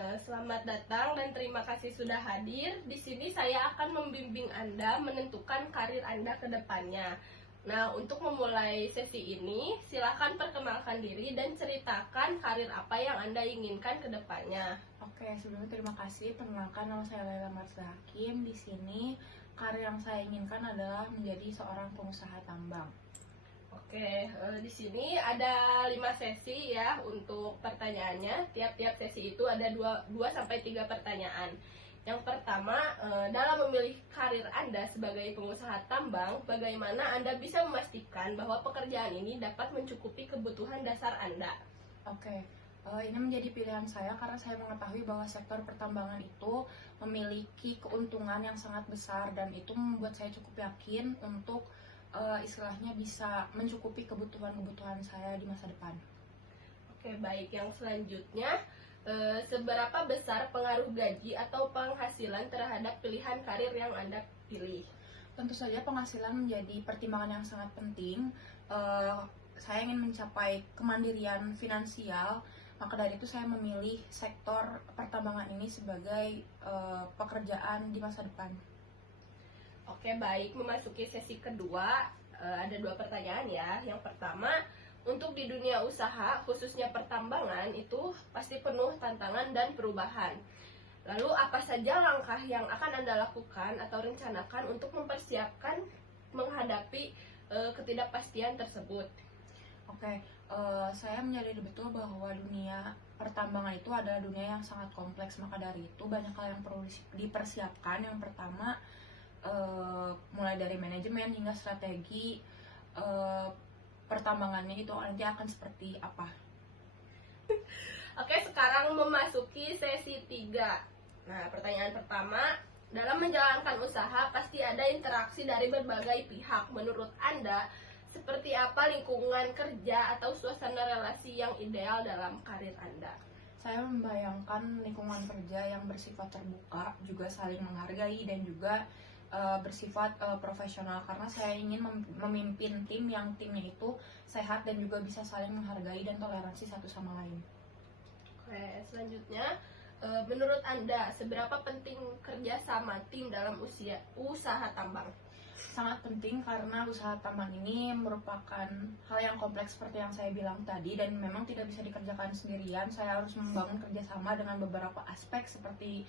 Selamat datang dan terima kasih sudah hadir. Di sini saya akan membimbing Anda menentukan karir Anda ke depannya. Nah, untuk memulai sesi ini, silakan perkenalkan diri dan ceritakan karir apa yang Anda inginkan ke depannya. Oke, sebelumnya terima kasih. Perkenalkan, nama saya Laila Marsda Hakim. Di sini karir yang saya inginkan adalah menjadi seorang pengusaha tambang. Di sini ada 5 sesi ya untuk pertanyaannya. Tiap-tiap sesi itu ada 2-3 pertanyaan. Yang pertama, dalam memilih karir Anda sebagai pengusaha tambang, bagaimana Anda bisa memastikan bahwa pekerjaan ini dapat mencukupi kebutuhan dasar Anda? Oke, ini menjadi pilihan saya karena saya mengetahui bahwa sektor pertambangan itu memiliki keuntungan yang sangat besar dan itu membuat saya cukup yakin untuk istilahnya bisa mencukupi kebutuhan saya di masa depan. Oke, baik. Yang selanjutnya, seberapa besar pengaruh gaji atau penghasilan terhadap pilihan karir yang Anda pilih? Tentu saja penghasilan menjadi pertimbangan yang sangat penting. Saya ingin mencapai kemandirian finansial, maka dari itu saya memilih sektor pertambangan ini sebagai pekerjaan di masa depan. Oke, baik. Memasuki sesi kedua, ada 2 pertanyaan ya. Yang pertama, untuk di dunia usaha, khususnya pertambangan, itu pasti penuh tantangan dan perubahan. Lalu apa saja langkah yang akan Anda lakukan atau rencanakan untuk mempersiapkan menghadapi ketidakpastian tersebut? Oke, saya menyadari betul bahwa dunia pertambangan itu adalah dunia yang sangat kompleks, maka dari itu banyak hal yang perlu dipersiapkan. Yang pertama, mulai dari manajemen hingga strategi pertambangannya itu nanti akan seperti apa. Oke, sekarang memasuki sesi 3. Nah, pertanyaan pertama, dalam menjalankan usaha pasti ada interaksi dari berbagai pihak. Menurut Anda, seperti apa lingkungan kerja atau suasana relasi yang ideal dalam karir Anda? Saya membayangkan lingkungan kerja yang bersifat terbuka, juga saling menghargai dan juga bersifat profesional, karena saya ingin memimpin tim yang timnya itu sehat dan juga bisa saling menghargai dan toleransi satu sama lain. Oke, selanjutnya, menurut Anda seberapa penting kerja sama tim dalam usaha tambang? Sangat penting karena usaha tambang ini merupakan hal yang kompleks seperti yang saya bilang tadi dan memang tidak bisa dikerjakan sendirian. Saya harus membangun kerjasama dengan beberapa aspek seperti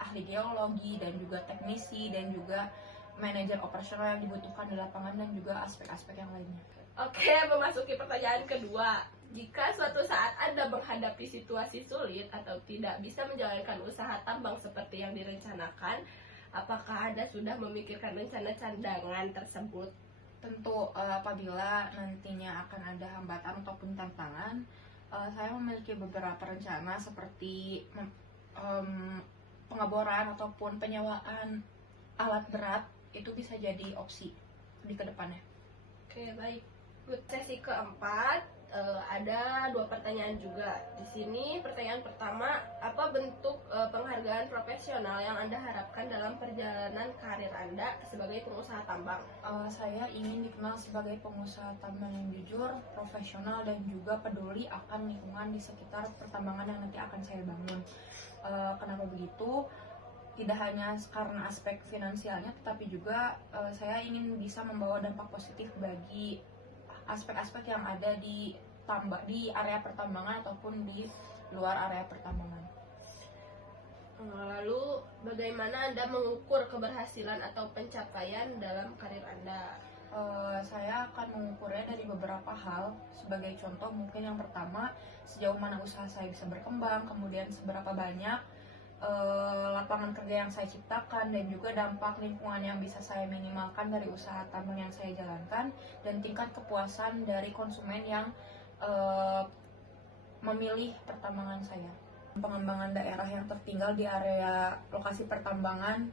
ahli geologi dan juga teknisi dan juga manajer operasional yang dibutuhkan di lapangan dan juga aspek-aspek yang lainnya. Oke, memasuki pertanyaan kedua. Jika suatu saat Anda menghadapi situasi sulit atau tidak bisa menjalankan usaha tambang seperti yang direncanakan, apakah Anda sudah memikirkan rencana cadangan tersebut? Tentu apabila nantinya akan ada hambatan ataupun tantangan, saya memiliki beberapa rencana seperti pengeboran ataupun penyewaan alat berat itu bisa jadi opsi di kedepannya. Oke, baik. Sesi keempat, ada 2 pertanyaan juga. Di sini pertanyaan pertama, apa bentuk penghargaan profesional yang Anda harapkan dalam perjalanan karir Anda sebagai pengusaha tambang? Saya ingin dikenal sebagai pengusaha tambang yang jujur, profesional dan juga peduli akan lingkungan di sekitar pertambangan yang nanti akan saya bangun. Kenapa begitu? Tidak hanya karena aspek finansialnya, tetapi juga saya ingin bisa membawa dampak positif bagi aspek-aspek yang ada di area pertambangan ataupun di luar area pertambangan. Lalu, bagaimana Anda mengukur keberhasilan atau pencapaian dalam karir Anda? Saya akan mengukurnya dari beberapa hal. Sebagai contoh, mungkin yang pertama, sejauh mana usaha saya bisa berkembang, kemudian seberapa banyak lapangan kerja yang saya ciptakan dan juga dampak lingkungan yang bisa saya minimalkan dari usaha tambang yang saya jalankan, dan tingkat kepuasan dari konsumen yang memilih pertambangan saya. Pengembangan daerah yang tertinggal di area lokasi pertambangan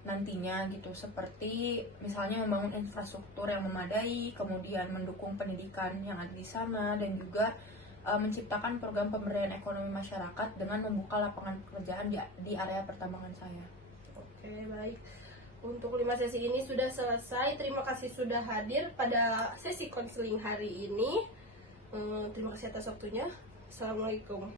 nantinya gitu, seperti misalnya membangun infrastruktur yang memadai, kemudian mendukung pendidikan yang ada di sana dan juga menciptakan program pemberdayaan ekonomi masyarakat dengan membuka lapangan pekerjaan di area pertambangan saya. Oke, baik. Untuk 5 sesi ini sudah selesai. Terima kasih sudah hadir pada sesi konseling hari ini. Terima kasih atas waktunya. Assalamualaikum.